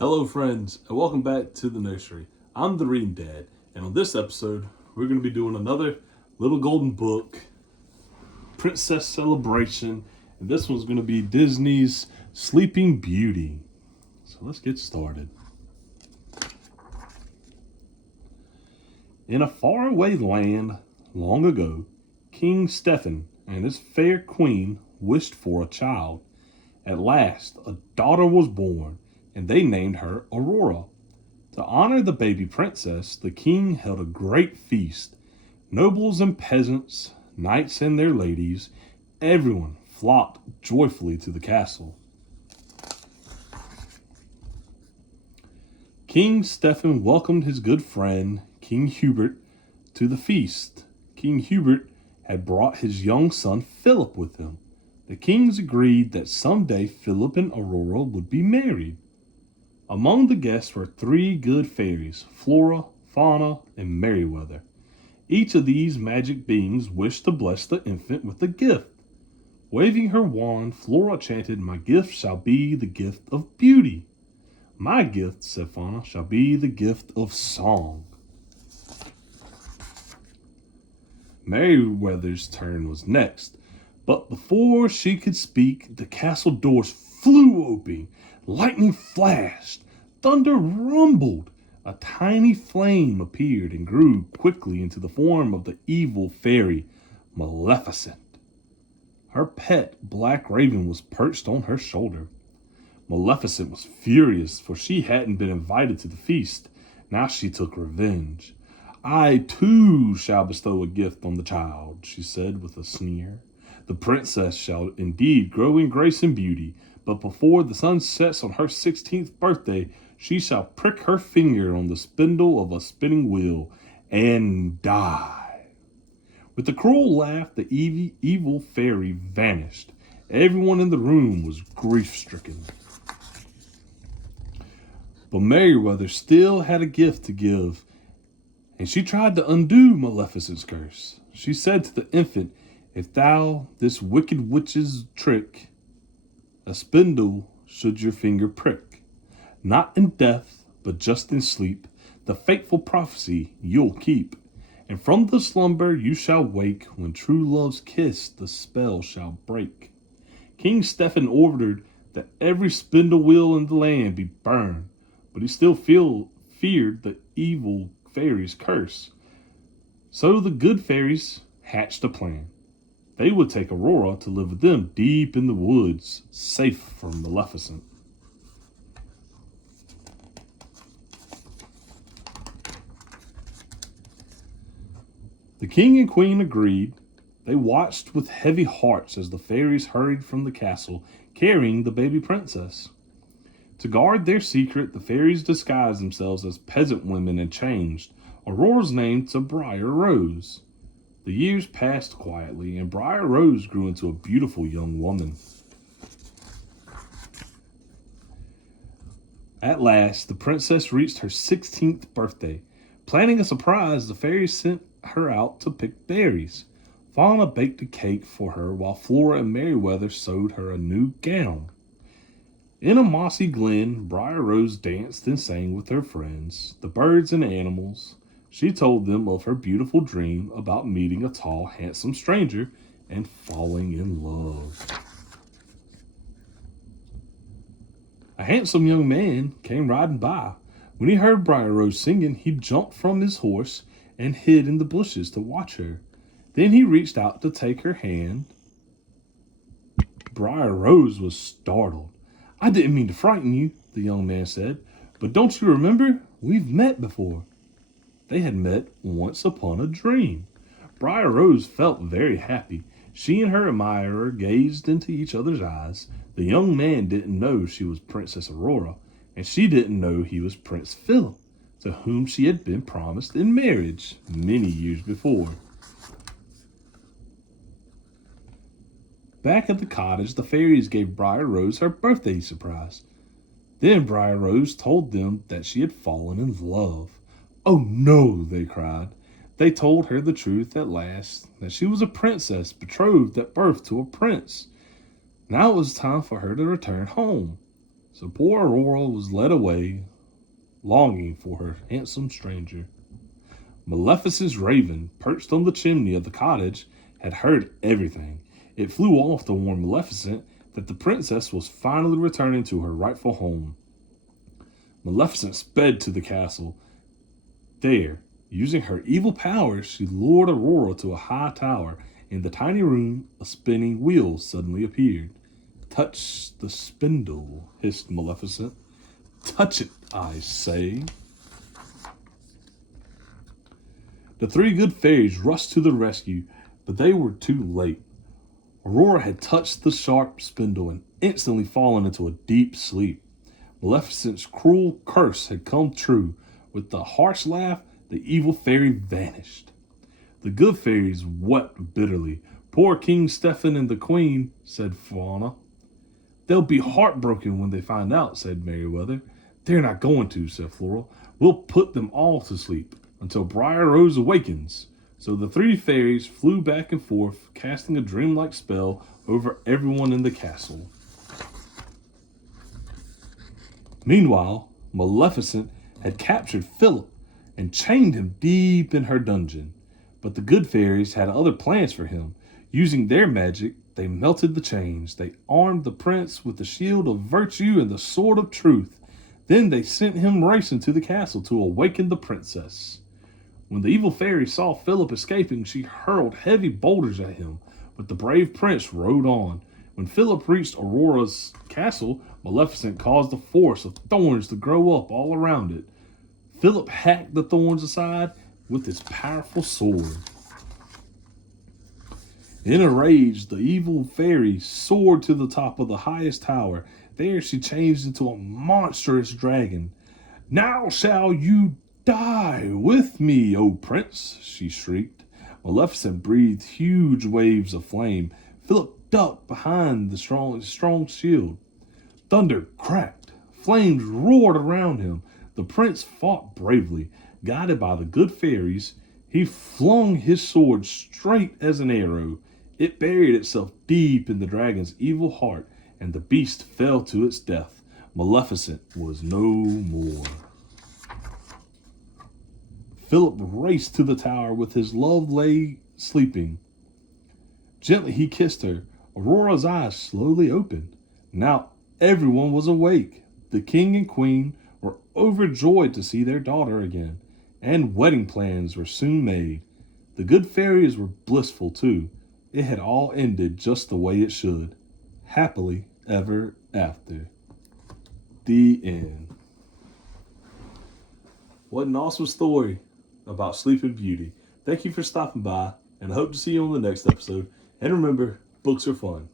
Hello, friends, and welcome back to the nursery. I'm the Reading Dad, and on this episode, we're going to be doing another Little Golden Book Princess Celebration, and this one's going to be Disney's Sleeping Beauty. So let's get started. In a faraway land long ago, King Stephen and his fair queen wished for a child. At last, a daughter was born, and they named her Aurora. To honor the baby princess, the king held a great feast. Nobles and peasants, knights and their ladies, everyone flocked joyfully to the castle. King Stephen welcomed his good friend, King Hubert, to the feast. King Hubert had brought his young son Philip with him. The kings agreed that someday Philip and Aurora would be married. Among the guests were three good fairies, Flora, Fauna, and Merryweather. Each of these magic beings wished to bless the infant with a gift. Waving her wand, Flora chanted, "My gift shall be the gift of beauty." "My gift," said Fauna, "shall be the gift of song." Merryweather's turn was next, but before she could speak, the castle doors flew open. Lightning flashed, thunder rumbled. A tiny flame appeared and grew quickly into the form of the evil fairy, Maleficent. Her pet, Black Raven, was perched on her shoulder. Maleficent was furious, for she hadn't been invited to the feast. Now she took revenge. "I too shall bestow a gift on the child," she said with a sneer. "The princess shall indeed grow in grace and beauty, but before the sun sets on her 16th birthday, she shall prick her finger on the spindle of a spinning wheel and die." With a cruel laugh, the evil fairy vanished. Everyone in the room was grief-stricken. But Merryweather still had a gift to give, and she tried to undo Maleficent's curse. She said to the infant, "If thou this wicked witch's trick, a spindle should your finger prick. Not in death, but just in sleep, the fateful prophecy you'll keep. And from the slumber you shall wake, when true love's kiss the spell shall break." King Stephen ordered that every spindle wheel in the land be burned, but he still feared the evil fairy's curse. So the good fairies hatched a plan. They would take Aurora to live with them deep in the woods, safe from Maleficent. The king and queen agreed. They watched with heavy hearts as the fairies hurried from the castle, carrying the baby princess. To guard their secret, the fairies disguised themselves as peasant women and changed Aurora's name to Briar Rose. The years passed quietly, and Briar Rose grew into a beautiful young woman. At last, the princess reached her 16th birthday. Planning a surprise, the fairies sent her out to pick berries. Fauna baked a cake for her, while Flora and Merryweather sewed her a new gown. In a mossy glen, Briar Rose danced and sang with her friends, the birds and animals. She told them of her beautiful dream about meeting a tall, handsome stranger and falling in love. A handsome young man came riding by. When he heard Briar Rose singing, he jumped from his horse and hid in the bushes to watch her. Then he reached out to take her hand. Briar Rose was startled. "I didn't mean to frighten you," the young man said, "but don't you remember? We've met before." They had met once upon a dream. Briar Rose felt very happy. She and her admirer gazed into each other's eyes. The young man didn't know she was Princess Aurora, and she didn't know he was Prince Philip, to whom she had been promised in marriage many years before. Back at the cottage, the fairies gave Briar Rose her birthday surprise. Then Briar Rose told them that she had fallen in love. "Oh no," they cried. They told her the truth at last, that she was a princess betrothed at birth to a prince. Now it was time for her to return home. So poor Aurora was led away, longing for her handsome stranger. Maleficent's raven, perched on the chimney of the cottage, had heard everything. It flew off to warn Maleficent that the princess was finally returning to her rightful home. Maleficent sped to the castle. There, using her evil powers, she lured Aurora to a high tower. In the tiny room, a spinning wheel suddenly appeared. Touch the spindle, hissed Maleficent. Touch it, I say. The three good fairies rushed to the rescue, but they were too late. Aurora had touched the sharp spindle and instantly fallen into a deep sleep. Maleficent's cruel curse had come true. With the harsh laugh, the evil fairy vanished. The good fairies wept bitterly. Poor King Stephen and the Queen, said Fauna. They'll be heartbroken when they find out, said Merryweather. They're not going to, said Floral. We'll put them all to sleep until Briar Rose awakens. So the three fairies flew back and forth, casting a dreamlike spell over everyone in the castle. Meanwhile, Maleficent had captured Philip and chained him deep in her dungeon. But the good fairies had other plans for him. Using their magic, they melted the chains. They armed the prince with the shield of virtue and the sword of truth. Then they sent him racing to the castle to awaken the princess. When the evil fairy saw Philip escaping, she hurled heavy boulders at him, but the brave prince rode on. When Philip reached Aurora's castle, Maleficent caused a forest of thorns to grow up all around it. Philip hacked the thorns aside with his powerful sword. In a rage, the evil fairy soared to the top of the highest tower. There she changed into a monstrous dragon. Now shall you die with me, O prince, she shrieked. Maleficent breathed huge waves of flame. Philip ducked behind the strong shield. Thunder cracked. Flames roared around him. The prince fought bravely. Guided by the good fairies, he flung his sword straight as an arrow. It buried itself deep in the dragon's evil heart, and the beast fell to its death. Maleficent was no more. Philip raced to the tower with his love lay sleeping. Gently he kissed her. Aurora's eyes slowly opened. Now everyone was awake. The king and queen were overjoyed to see their daughter again, and wedding plans were soon made. The good fairies were blissful too. It had all ended just the way it should. Happily ever after. The end. What an awesome story about Sleeping Beauty. Thank you for stopping by, and I hope to see you on the next episode. And remember, books are fun.